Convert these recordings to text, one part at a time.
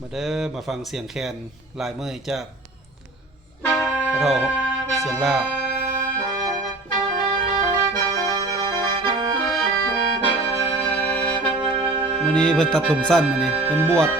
มาเด้อมาฟังเสียงแคนลายเมยจากเราเสียงล่ามื้อนี้เพิ่นตัดผมสั้นมื้อนี้เพิ่นบวช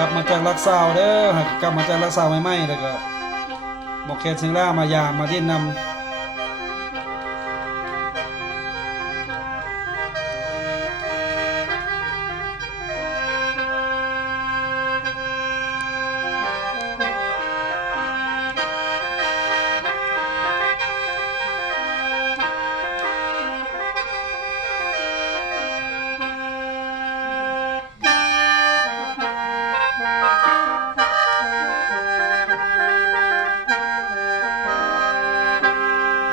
กลับมาจากรักษาวเด้อกลับมาจากรักษาวใหม่ๆแล้วก็หมอแคนเสียงล่ามายามมาเล่นนำ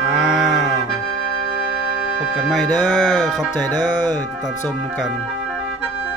อ้าวพบกันใหม่เด้อขอบใจเด้อติดตามชมกัน